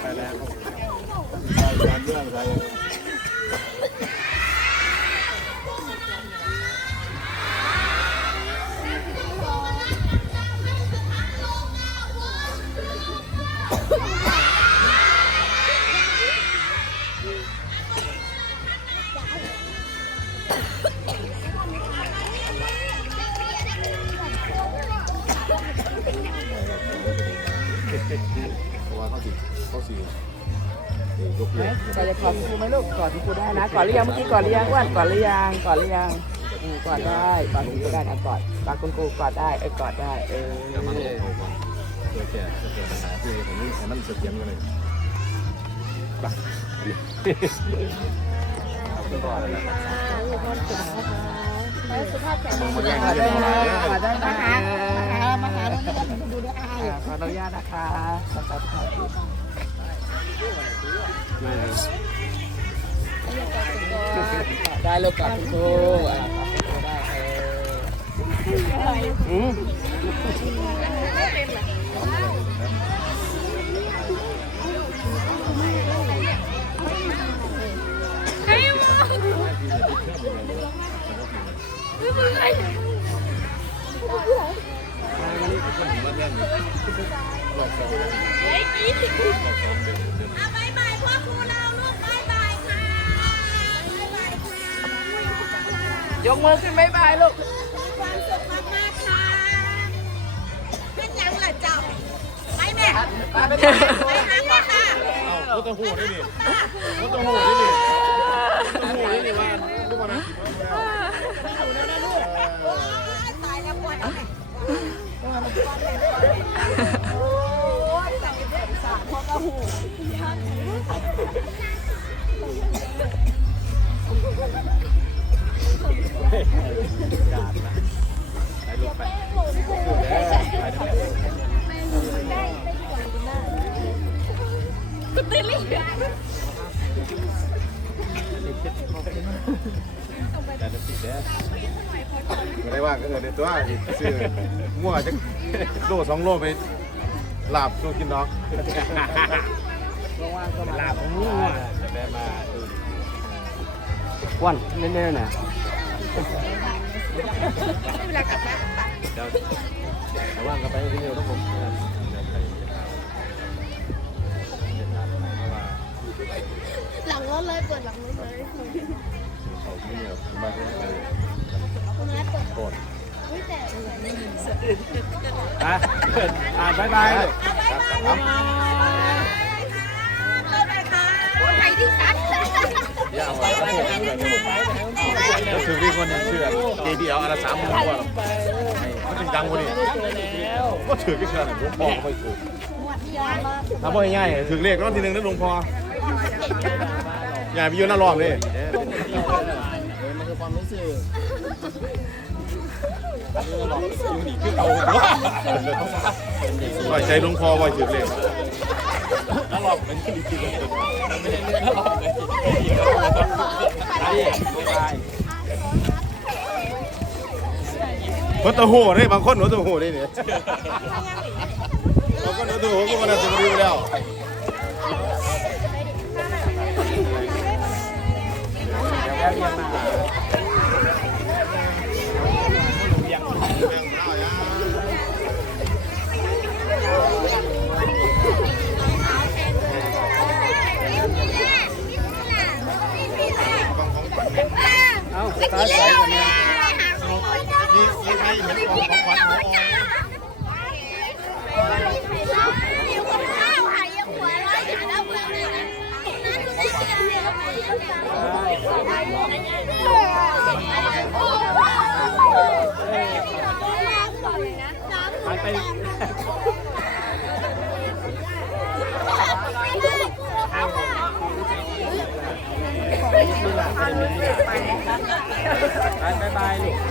ได้ลูกไปแล้วการเรื่องอะไร กอดจะกอดคุณครูไหมลูกกอดคุณครูได้นะกอดหรือยังเมื่อกี้กอดหรือยังอ้วนกอดหรือยังกอดหรือยังอืมกอดได้กอดคุณครูได้นะกอดกอดคุณครูกอดได้เออกอดได้เออเดี๋ยวมันโตเกิดแก่เกิดปัญหาที่ผมนี่ให้มันเสถียรกันเลยไปก็อะไรนะสุภาพแข็งแรงมาแย่งกอดเรื่ได้องอะไรนะกอดได้นะมาหาแล้วนี่ดูได้อ่าขออนุญาตนะคะขอขอบคุณ ได้แล้วกอดคุณครูอ่ากอดคุณครูได้เออ ยกมือขึ้นบ๊ายบายลูก มีความสุขมากๆค่ะเป็นยังล่ะเจ้าไปแม่ไปไปไปหาแม่ค่ะ เอ้าก็ต้องหูได้ดิก็ต้องหูได้ดิต้องหูได้ดิว่าทุกวัน ไปลูกไปคือแล้วไปได้แต่จะติดแล้วไม่ได้ว่าก็เออในตัวซื้อมั่วจะโลสองโลไปลาบสู้กินน้องว่างๆก็มาลาบมั่วจะได้มาดูอ้วันเล่นๆน่ะ เดี๋ยวระว่างกันไปที่เดียวต้องผมเดี๋ยครจะทำเพราะว่าหลังรถเลยเปิดหลังรถเลยเขาที่เนี่ยมาที่นี่คุณนัทเปิดโอุ้ยแต่อะอ่านบายบายบครับคน อย่าเอาไว้ก็ถือที่คนเชื่อ JBL อันละสามหมื่นกว่ามันเป็นดังคนนี้ก็ถือกี่เชื่อหลวงพ่อก็ไม่ถูกทำง่ายๆถือเลขรอบทีหนึ่งนั่นหลวงพ่อใหญ่ไปยืนหน้ารอบเลยมันคือความรู้สึ กไว้ใจหลวงพ่อไว้ถือเลขหัวตะหูนี่บางคนหัวตะหูนี่เนี่ยบางคนหัวตะหูก็มาสุริวแล้ว outside. ลูก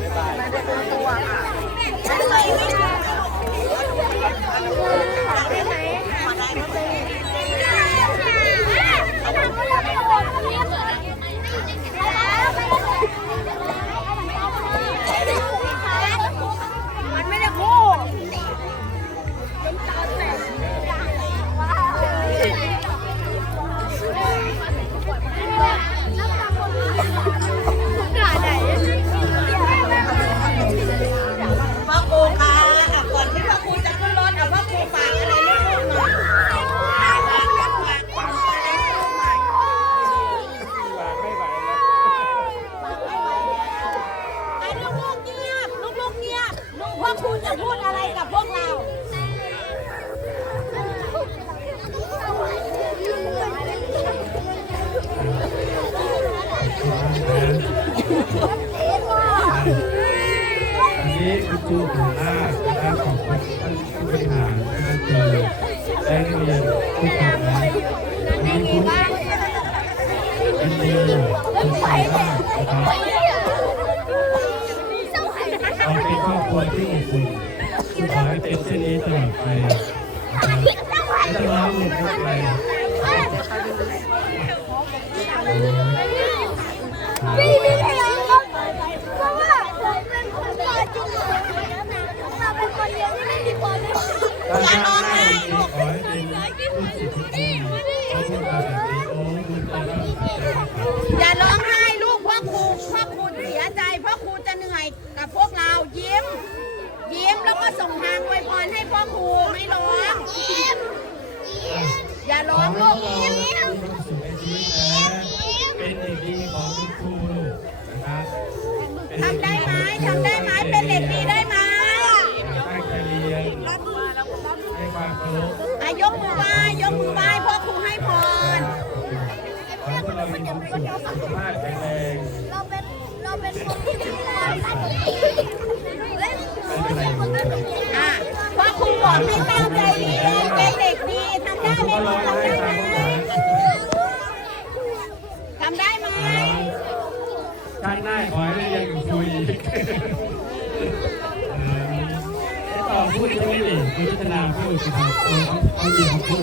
นนี้คุณครูหัวหน้านะครับของท่านผู้บริหารนะครับคือได้เรียนผู้ทำงานอันนี้คุณอันนี้คุณใส่ได้นะครับเราเป็นครอบครัวที่อบอุ่นขอให้เป็นเช่นนี้ตลอดไปนะครับไม่ต้องร้องหลุดเข้าไปางอวยพรให้พ่อครูไม่ร้อง อย่าร้องลูกเป็นเด็กดีของคุณครูนะครับทำได้ไหมทำได้ไหมเป็นเด็กดีได้ไหมตั้งใจเรียนให้ความรู้อายกมือไหว้ยกมือไหว้พ่อครูให้พรขอให้เรามีความสุขสุขภาพแข็งแรงเราเป็นเราเป็นคนที่มีความตั้ง ใจไม่เป็นไรลูกอะพ่อครูบอกให้ตั้งใจเรียนเป็นเด็กดีทำได้ทุกไหมคนร้องทำไห้ได้ไหมตามภาษาทำได้ไหมชาติหน้าขอให้เรียนกับครูอีกเออต่อพูดจะไม่ดีคุณพัฒนาพูดสิครับเขาเขาดีของครู